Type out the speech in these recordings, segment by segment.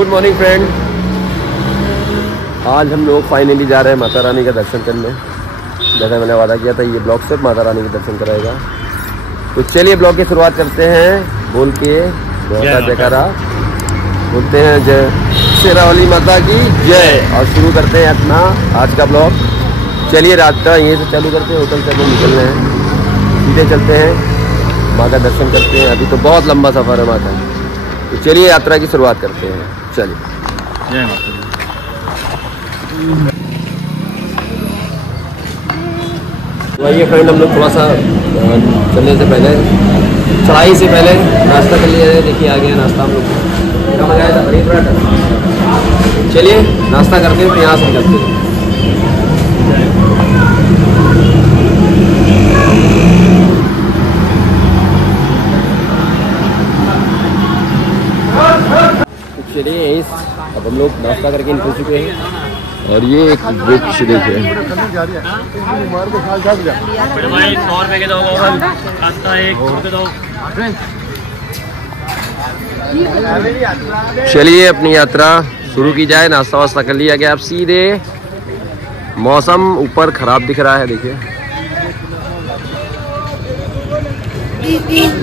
Good morning friend. आज हम लोग फाइनली जा रहे हैं माता रानी का दर्शन करने। जैसा मैंने वादा किया था, ये ब्लॉग सिर्फ माता रानी के दर्शन कराएगा। तो चलिए ब्लॉग की शुरुआत करते हैं बोल के जयकारा बोलते हैं, जय शेरावाली माता की जय, और शुरू करते हैं अपना आज का ब्लॉग। चलिए रास्ता यहीं से चालू करते हैं, होटल से हम निकल रहे हैं, सीधे चलते हैं माँ का दर्शन करते हैं। अभी तो बहुत लंबा सफ़र है माता, तो चलिए यात्रा की शुरुआत करते हैं। चलिए जय माता दी। तो आइए फ्रेंड, हम लोग थोड़ा सा चलने से पहले, चढ़ाई से पहले नाश्ता कर लिया है। देखिए आ गया नाश्ता हम लोग का, मजा आया था बड़ी थोड़ा। चलिए नाश्ता करते हैं, फिर यहाँ से निकलते हैं। चलिए यहीं अब हम लोग नाश्ता करके निकल चुके हैं। और ये एक वृक्ष देखिए, चलिए अपनी यात्रा शुरू की जाए। नाश्ता वास्ता कर लिया गया, अब सीधे। मौसम ऊपर खराब दिख रहा है, देखिए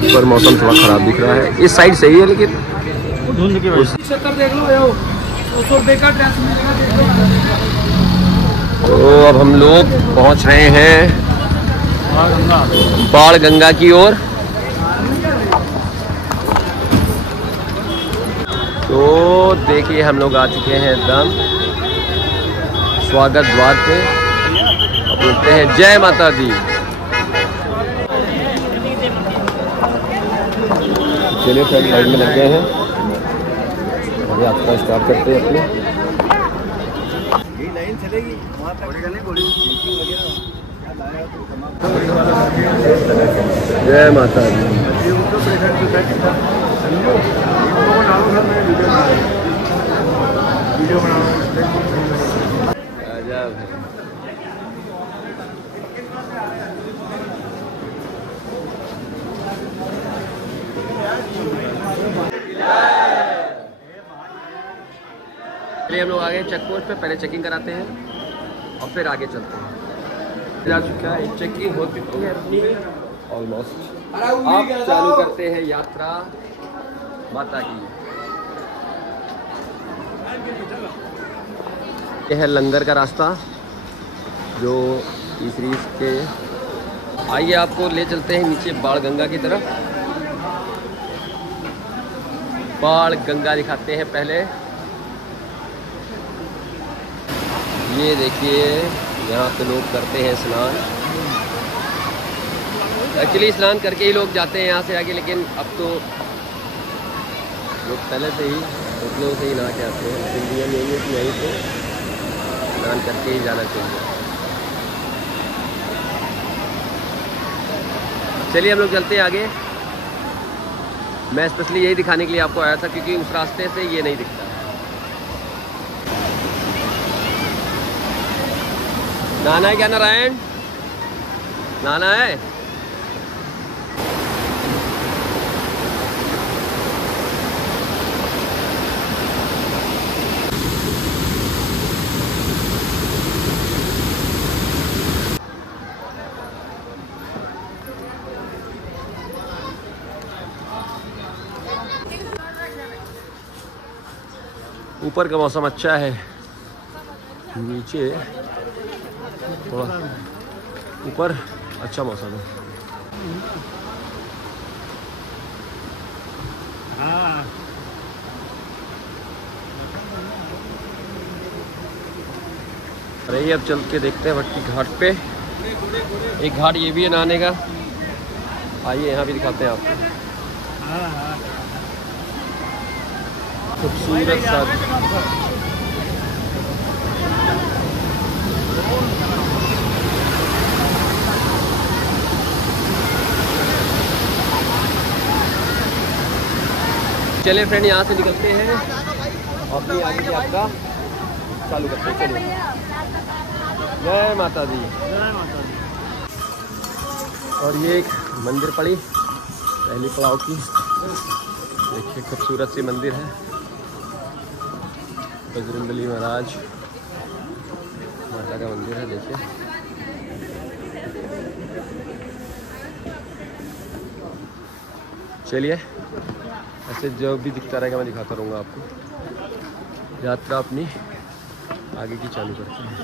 ऊपर मौसम थोड़ा खराब दिख रहा है। इस साइड सही है, लेकिन धुंध की वजह से। तो अब हम लोग पहुंच रहे हैं बाण गंगा की ओर। तो देखिए हम लोग आ चुके हैं एकदम स्वागत द्वार पे, अब बोलते हैं जय माता दी। चलिए फ्रेंड लाइन में लग गए हैं, यात्रा स्टार्ट करते हैं अपनी। लाइन चलेगी जय माता दी। चलिए हम लोग आगे चेक पोस्ट पे पहले चेकिंग कराते हैं और फिर आगे चलते हैं। जा चुका है, चेकिंग हो चुकी है अपनी ऑलमोस्ट। अब चालू करते हैं यात्रा माता की। यह है लंगर का रास्ता जो तीसरी के। आइए आपको ले चलते हैं नीचे बाण गंगा की तरफ। बाण गंगा दिखाते हैं पहले। ये देखिए यहाँ पे लोग करते हैं स्नान। एक्चुअली स्नान करके ही लोग जाते हैं यहाँ से आगे, लेकिन अब तो लोग पहले से ही होटलों से ही नहा के आते हैं। इंडिया में यहीं पे स्नान करके ही जाना चाहिए। चलिए हम लोग चलते हैं आगे। मैं स्पेशली यही दिखाने के लिए आपको आया था, क्योंकि उस रास्ते से ये नहीं दिखता। नहाना है क्या नारायण? नहाना है? ऊपर का मौसम अच्छा है, नीचे थोड़ा ऊपर अच्छा मौसम है। अरे अब चल के देखते हैं भट्टी घाट पे। एक घाट ये भी है नहाने का, आइए यहाँ भी दिखाते हैं आपको। खूबसूरत सा चलिए फ्रेंड यहाँ से निकलते हैं और अपनी आगे की यात्रा चालू करते हैं। चलिए जय माता दी। जय माता दी। और ये एक मंदिर पड़ी पहली पड़ाव की, देखिए खूबसूरत सी मंदिर है। बजरंगबली महाराज माता का मंदिर है, देखिए। चलिए ऐसे जो भी दिखता रहेगा मैं दिखाता रहूँगा आपको। यात्रा अपनी आगे की चालू करते हैं।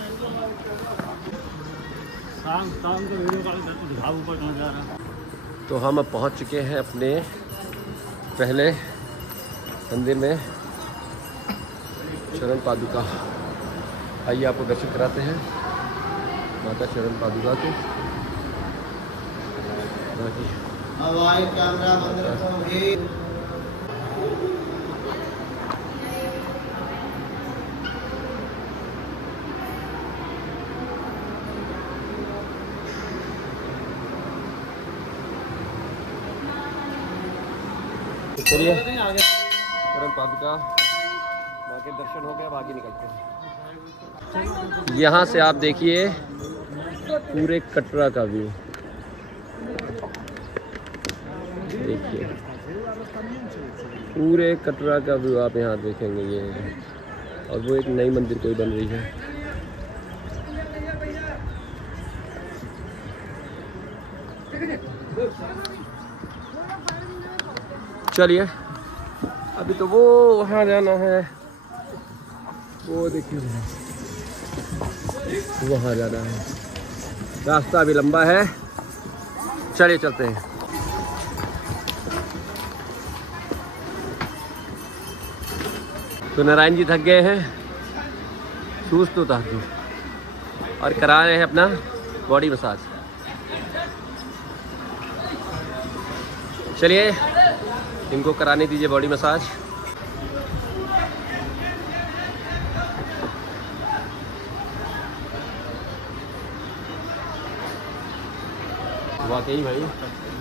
तो हम अब पहुँच चुके हैं अपने पहले मंदिर में, चरण पादुका। आइए आपको दर्शन कराते हैं माता चरण पादुका के। कैमरा बंद रखो भी। चलिए चरण पादुका माँ के दर्शन हो गए, अब आगे निकलते हैं। यहाँ से आप देखिए पूरे कटरा का व्यू, देखिए पूरे कटरा का व्यू आप यहाँ देखेंगे ये। और वो एक नई मंदिर कोई बन रही है। चलिए अभी तो वो वहाँ जाना है, वो देखिए वहाँ जाना है, रास्ता अभी लंबा है। चलिए चलते हैं। तो नारायण जी थक गए हैं, शूज तो उतार दो, और करा रहे हैं अपना बॉडी मसाज। चलिए इनको कराने दीजिए बॉडी मसाज। वाकई भाई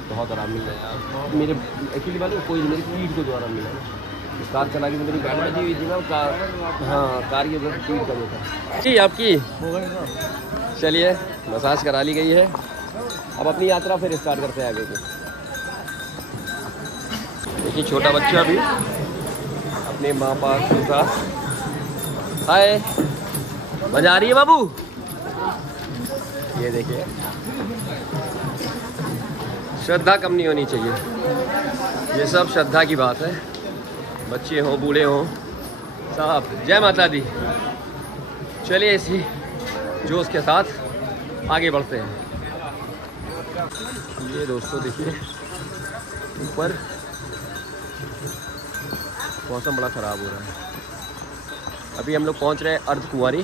बहुत आराम मिल रहा है मेरे एक्चुअली वाले कोई मेरी पीठ को जो आराम मिला है। कार चला के मेरी गाड़ी बची हुई थी ना, कार, हाँ कार की वजह से पीठ का था जी आपकी। चलिए मसाज करा ली गई है, अब अपनी यात्रा फिर स्टार्ट करते हैं आगे की। देखिए छोटा बच्चा भी अपने माँ बाप के साथ। हाय, मजा आ रही है बाबू? ये देखिए श्रद्धा कम नहीं होनी चाहिए, ये सब श्रद्धा की बात है। बच्चे हों बूढ़े हों साहब, जय माता दी। चलिए इसी जोश के साथ आगे बढ़ते हैं। ये दोस्तों देखिए ऊपर मौसम बड़ा ख़राब हो रहा है। अभी हम लोग पहुंच रहे हैं अर्धकुंवारी।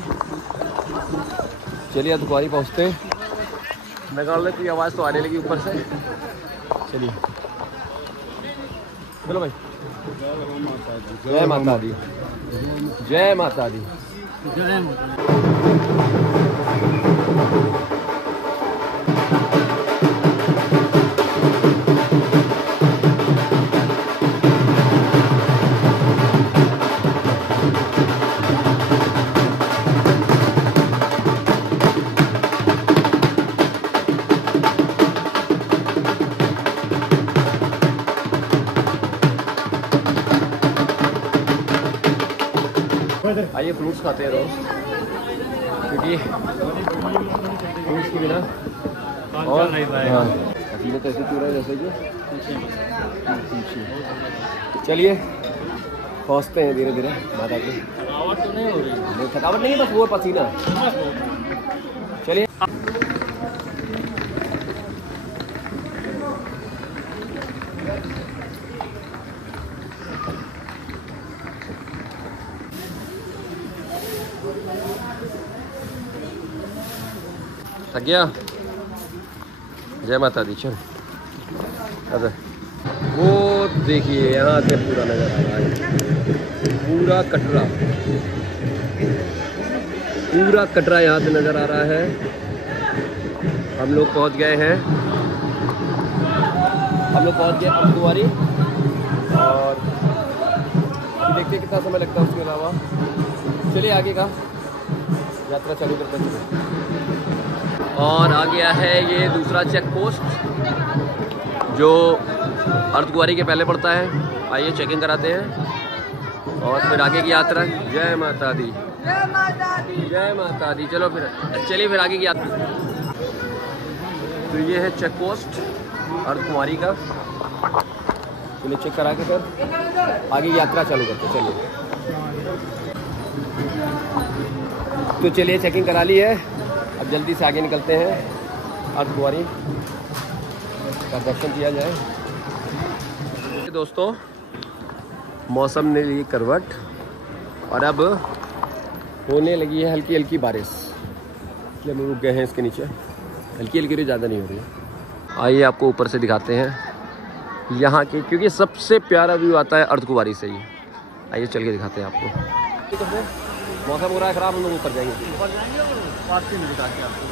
चलिए अर्धकुंवारी पहुंचते हैं। मेघालय की आवाज़ तो आने लगी ऊपर से। चलिए चलो भाई। जय माता दी, जय माता दी, जय माता दी। आइए फ्रूट्स खाते हैं रोज, क्योंकि फ्रूट्स के बिना और पसीने तो ऐसे चूर रहा है जैसे कि। चलिए पहुँचते हैं धीरे धीरे माता की। थकावट तो नहीं हो रही? थकावट नहीं, बस वो पसीना। चलिए थक गया? जय माता दी। चल अरे वो देखिए यहाँ से पूरा नज़र आ रहा है, पूरा कटरा, पूरा कटरा यहाँ से नज़र आ रहा है। हम लोग पहुँच गए हैं, हम लोग पहुँच गए अर्धकुंवारी। और देखते कितना समय लगता है उसके अलावा। चलिए आगे का यात्रा चालू करते हैं। और आ गया है ये दूसरा चेक पोस्ट जो अर्धकुंवारी के पहले पड़ता है। आइए चेकिंग कराते हैं। और फिर आगे की यात्रा। जय माता दी, जय माता दी, जय माता दी। चलो फिर चलिए फिर आगे की यात्रा। तो ये है चेक पोस्ट अर्धकुमारी का, तो चेक करा के फिर आगे की यात्रा चालू करते। चलिए तो चलिए चेकिंग करा ली है, अब जल्दी से आगे निकलते हैं, अर्धकुमारी का दर्शन किया जाए। दोस्तों मौसम ने ली करवट और अब होने लगी है हल्की हल्की बारिश, इसलिए हम रुक गए हैं इसके नीचे। हल्की हल्की ज़्यादा नहीं हो रही है। आइए आपको ऊपर से दिखाते हैं यहाँ के, क्योंकि सबसे प्यारा व्यू आता है अर्धकुमारी से ही। आइए चल के दिखाते हैं आपको। मौसम हो रहा है ख़राब, हम लोग ऊपर जाएंगे, पास में दिखाते हैं आपको।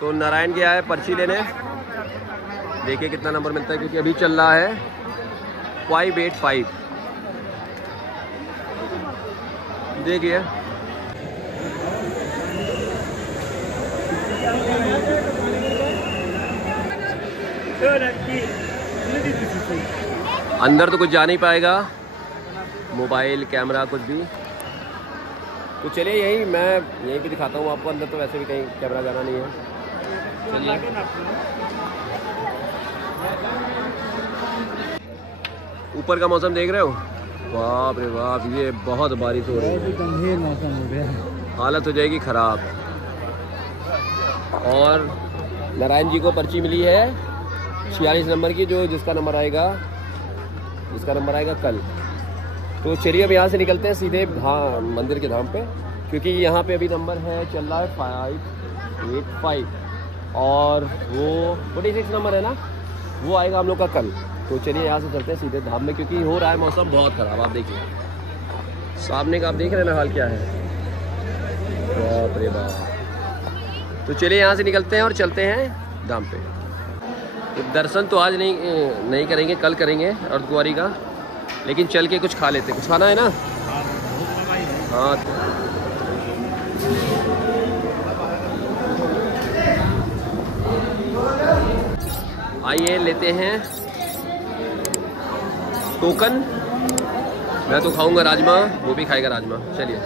तो नारायण गया है पर्ची लेने, देखिए कितना नंबर मिलता है, क्योंकि अभी चल रहा है 585। देखिए अंदर तो कुछ जा नहीं पाएगा, मोबाइल कैमरा कुछ भी। तो चलिए मैं यहीं पे दिखाता हूँ आपको। अंदर तो वैसे भी कहीं कैमरा जाना नहीं है। ऊपर का मौसम देख रहे हो, बाप रे बाप, ये बहुत बारिश हो रही है, गंभीर मौसम हो गया, हालत हो जाएगी खराब। और नारायण जी को पर्ची मिली है 46 नंबर की, जिसका नंबर आएगा कल। तो चलिए अब यहाँ से निकलते हैं सीधे मंदिर के धाम पे, क्योंकि यहाँ पे अभी नंबर है चल रहा है 585 और वो 46 नंबर है ना, वो आएगा हम लोग का कल। तो चलिए यहाँ से चलते हैं सीधे धाम में, क्योंकि हो रहा है मौसम बहुत ख़राब। आप देखिए सामने का, आप देख रहे हैं ना हाल क्या है, बाप रे बाप। तो चलिए यहाँ से निकलते हैं और चलते हैं धाम पे। तो दर्शन तो आज नहीं करेंगे, कल करेंगे अर्धकुमारी का, लेकिन चल के कुछ खा लेते। कुछ खाना है ना? हाँ आइए लेते हैं टोकन। मैं तो खाऊंगा राजमा, वो भी खाएगा राजमा। चलिए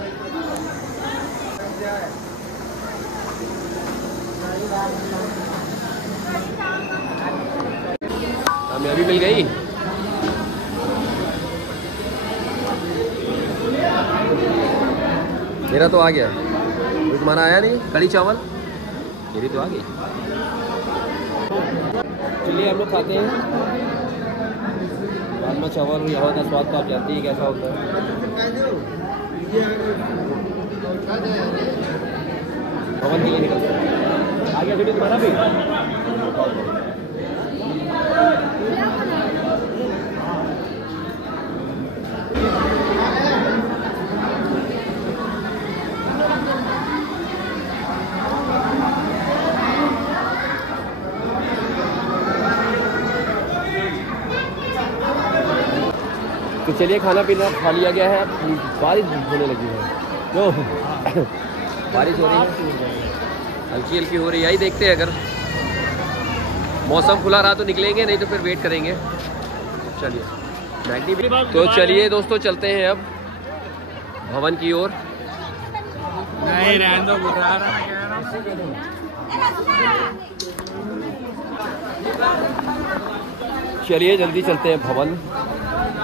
कामयाबी मिल गई। मेरा तो आ गया, तो तुम्हारा आया नहीं। कड़ी चावल मेरी तो आ गई। चलिए हम लोग खाते हैं राजमा चावल। यहाँ का स्वाद तो आप जानते ही कैसा होता है। भवन के लिए निकलते हैं। आ गया तुम्हारा भी। तो चलिए खाना पीना खा लिया गया है। बारिश होने लगी है, जो बारिश हो रही है, हल्की हल्की हो रही है। यही देखते हैं, अगर मौसम खुला रहा तो निकलेंगे, नहीं तो फिर वेट करेंगे। चलिए तो चलिए दोस्तों चलते हैं अब भवन की ओर। चलिए जल्दी चलते हैं भवन।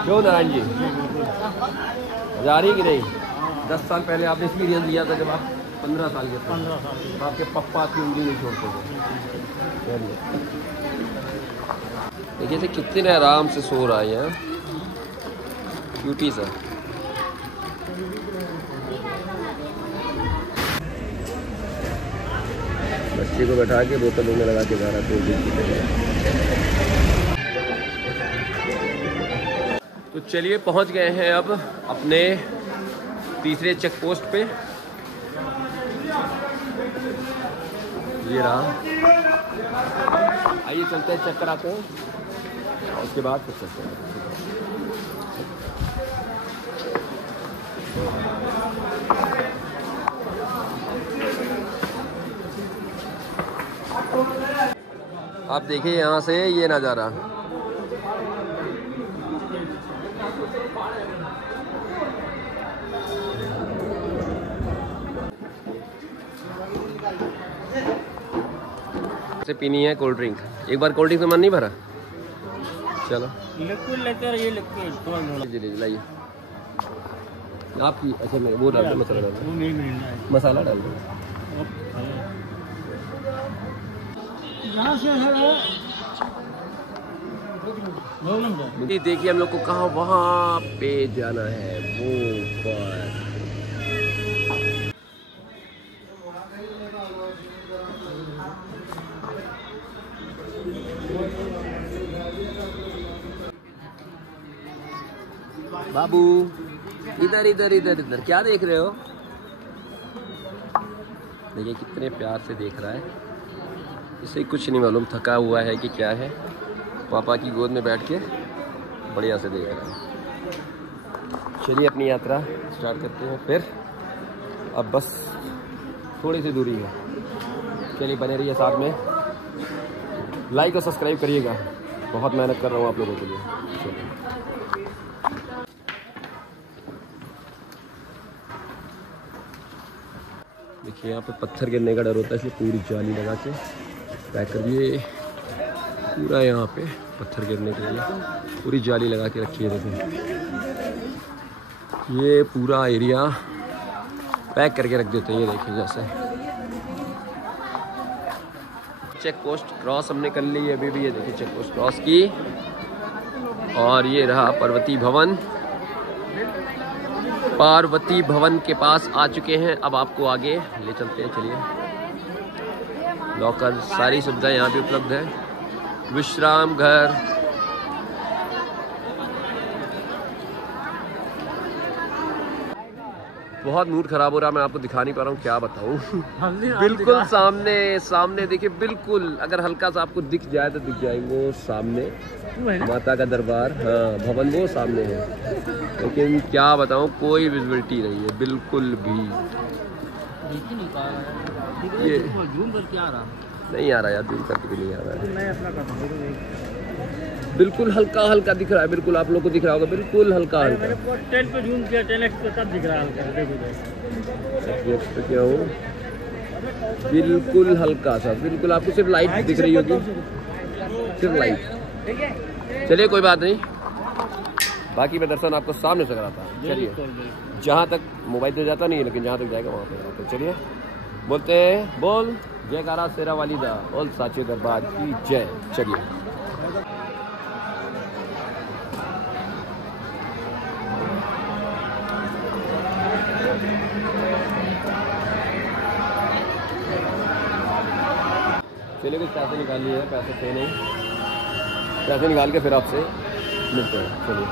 क्यों नारायण जी, जा रही कि नहीं? 10 साल पहले आपने एक्सपीरियंस लिया था, जब आप 15 साल के थे। तो आपके पप्पा आपकी उंगली नहीं छोड़ते थे। देखिए से कितने आराम से सो रहा है यहाँ, क्यूटी सा। बच्चे को बैठा के बोतल में लगा के जा रहा है। तो चलिए पहुंच गए हैं अब अपने तीसरे चेक पोस्ट पे। ये रहा। आइए चलते हैं, चेक कराते हैं और उसके बाद फिर चलते हैं। आप देखिए यहाँ से ये नज़ारा। से पीनी है कोल्ड ड्रिंक। एक बार कोल्ड ड्रिंक से मन नहीं भरा? चलो लिक्विड लेते हैं, ये लिक्विड जी लाइए आपकी। अच्छा मैं वो डाल दो, मसाला डाल दो, मसाला डाल दो। देखिए हम लोग को कहाँ वहाँ पे जाना है, वो पर बाबू इधर इधर इधर इधर क्या देख रहे हो? देखिए कितने प्यार से देख रहा है, इसे कुछ नहीं मालूम थका हुआ है कि क्या है। पापा की गोद में बैठ के बढ़िया से देख रहा है। चलिए अपनी यात्रा स्टार्ट करते हैं फिर। अब बस थोड़ी सी दूरी है। चलिए बने रहिए साथ में, लाइक और सब्सक्राइब करिएगा। बहुत मेहनत कर रहा हूँ आप लोगों के लिए। चलिए देखिए यहाँ पे पत्थर गिरने का डर होता है, इसलिए पूरी जाली लगा के पैक कर दिए। पूरा यहाँ पे पत्थर गिरने के लिए पूरी जाली लगा के रखी है। देखिए ये पूरा एरिया पैक करके रख देते हैं। ये देखिए जैसे चेक पोस्ट क्रॉस हमने कर ली है अभी भी। ये देखिए चेक पोस्ट क्रॉस की, और ये रहा पार्वती भवन। पार्वती भवन के पास आ चुके हैं। अब आपको आगे ले चलते हैं। चलिए लॉकर सारी सुविधाएं यहाँ पे उपलब्ध है। विश्राम घर, बहुत मूड खराब हो रहा है, मैं आपको दिखा नहीं पा रहा हूँ, क्या बताऊँ। बिल्कुल सामने सामने देखिए, बिल्कुल अगर हल्का सा आपको दिख जाए तो दिख जाए वो सामने माता का दरबार, हाँ भवन वो सामने है। लेकिन क्या बताऊँ कोई विजिबिलिटी नहीं है बिल्कुल भी। ये जूम करके आ रहा नहीं आ रहा यार, जूम करके भी नहीं आ रहा है। बिल्कुल हल्का हल्का दिख रहा है, बिल्कुल आप लोग को दिख रहा होगा, बिल्कुल हल्का हल्का। मैंने 10 पे जूम किया, 10x पे तब दिख रहा है हल्का। देखो क्या हो, बिल्कुल हल्का सा, बिल्कुल आपको सिर्फ लाइट दिख रही होगी, सिर्फ लाइट। चलिए कोई बात नहीं, बाकी मैं दर्शन आपको सामने से कराता हूँ। चलिए जहाँ तक मोबाइल तो जाता नहीं है, लेकिन जहाँ तक जाएगा वहाँ पे जाता है। चलिए बोलते हैं बोल जयकारा शेरा वाली दा, बोल साचे दरबार की जय। चलिए चलिए कुछ पैसे निकाल लिए हैं, पैसे थे नहीं, पैसे निकाल के फिर आपसे मिलते हैं। चलिए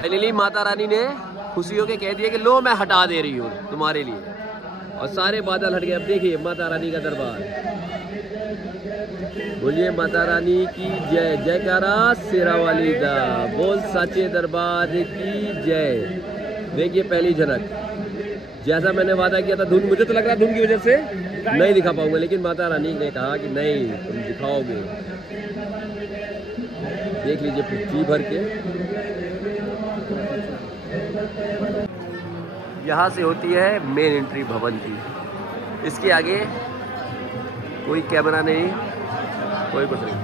फाइनली माता रानी ने खुशी होकर कह दिया कि लो मैं हटा दे रही हूँ तुम्हारे लिए, और सारे बादल हट गए। अब देखिए माता रानी का दरबार, बोलिए माता रानी की जय, जयकारा शेरा वाली दा, बोल साचे दरबार की जय। देखिए पहली झलक, जैसा मैंने वादा किया था, धुन मुझे तो लग रहा है धुन की वजह से नहीं दिखा पाऊंगा, लेकिन माता रानी ने कहा कि नहीं तुम दिखाओगे। देख लीजिए जी भर के। यहाँ से होती है मेन एंट्री भवन की। इसके आगे कोई कैमरा नहीं, कोई कुछ नहीं।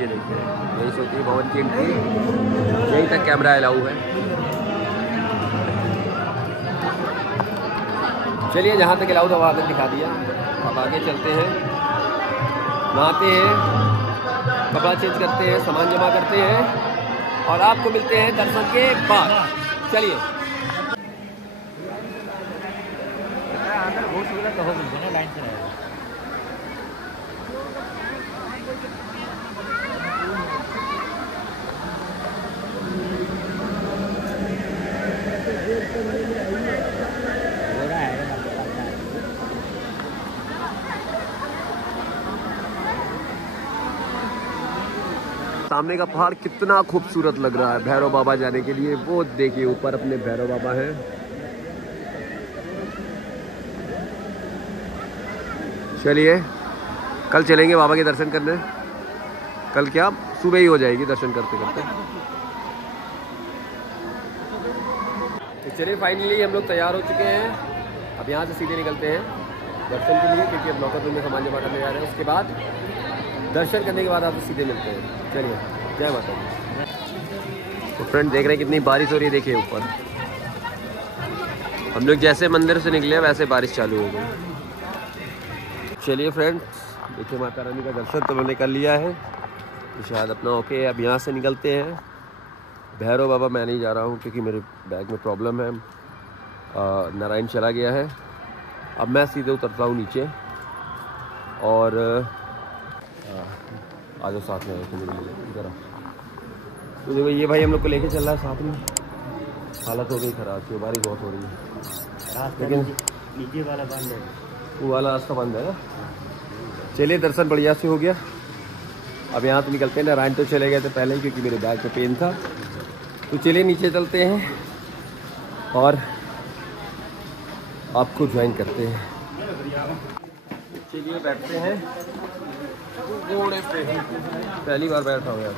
ये देखिए यहीं से होती है भवन की एंट्री, यहीं तक कैमरा अलाउ है। चलिए जहाँ तक अलाउ था वहाँ तक दिखा दिया। अब आगे चलते हैं, नहाते हैं, कपड़ा चेंज करते हैं, सामान जमा करते हैं, और आपको मिलते हैं दर्शन के बाद। चलिए बहुत सुविधा कहो लाइन से रहेगा। सामने का पहाड़ कितना खूबसूरत लग रहा है भैरव बाबा जाने के लिए। वो देखिए ऊपर अपने भैरव बाबा हैं। चलिए कल चलेंगे बाबा के दर्शन करने। कल क्या सुबह ही हो जाएगी दर्शन करते करते। तो चलिए फाइनली हम लोग तैयार हो चुके हैं। अब यहाँ से सीधे निकलते हैं दर्शन के लिए, क्योंकि अब लॉकर रूम में सामान जमा करने जा रहे हैं। उसके बाद दर्शन करने के बाद आपसे सीधे मिलते हैं। चलिए, जय माता दी। तो फ्रेंड देख रहे हैं कितनी बारिश हो रही है, देखिए ऊपर। हम लोग जैसे मंदिर से निकले वैसे बारिश चालू हो गई। चलिए फ्रेंड्स, देखिए माता रानी का दर्शन तो मैंने कर लिया है, तो शायद अपना ओके। अब यहाँ से निकलते हैं। भैरव बाबा मैं नहीं जा रहा हूँ क्योंकि मेरे बैग में प्रॉब्लम है। नारायण चला गया है। अब मैं सीधे उतरता हूँ नीचे और आ जाओ साथ में ज़रा। तो देखो ये भाई हम लोग को लेके चल रहा है साथ में। हालत हो गई ख़राब, क्यों बारिश बहुत हो रही है, लेकिन नीचे वाला बंद है, वो वाला रास्ता बंद है ना। चलिए दर्शन बढ़िया से हो गया। अब यहाँ से निकलते हैं। नारायण तो चले गए थे पहले ही क्योंकि मेरे बैग में पेन था। तो चलिए नीचे चलते हैं और आपको ज्वाइन करते हैं। चलिए बैठते हैं घोड़े पे। पहली बार बैठा हूँ यार।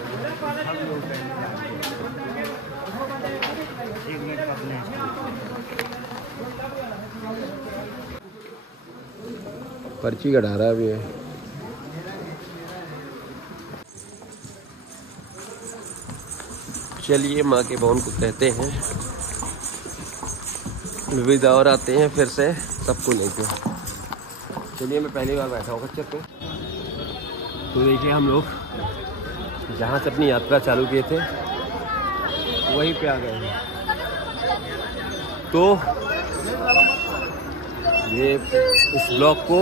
पर्ची कटा रहा है अभी है। चलिए माँ के भवन को कहते हैं। विविधा और आते हैं फिर से सबको लेके। चलिए मैं पहली बार बैठा हूँ खच्चर पे। तो देखिए हम लोग जहाँ से अपनी यात्रा चालू किए थे वहीं पे आ गए हैं। तो ये इस ब्लॉग को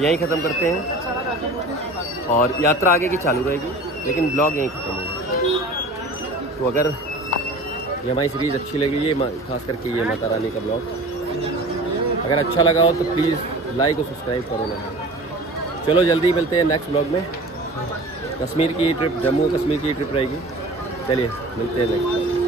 यहीं ख़त्म करते हैं और यात्रा आगे की चालू रहेगी, लेकिन ब्लॉग यहीं ख़त्म होगा। तो अगर ये हमारी सीरीज़ अच्छी लगी, ये खास करके ये माता रानी का ब्लॉग अगर अच्छा लगा हो तो प्लीज़ लाइक और सब्सक्राइब करो ना। चलो जल्दी मिलते हैं नेक्स्ट ब्लॉग में। कश्मीर की ट्रिप, जम्मू कश्मीर की ट्रिप रहेगी। चलिए मिलते हैं नेक्स्ट।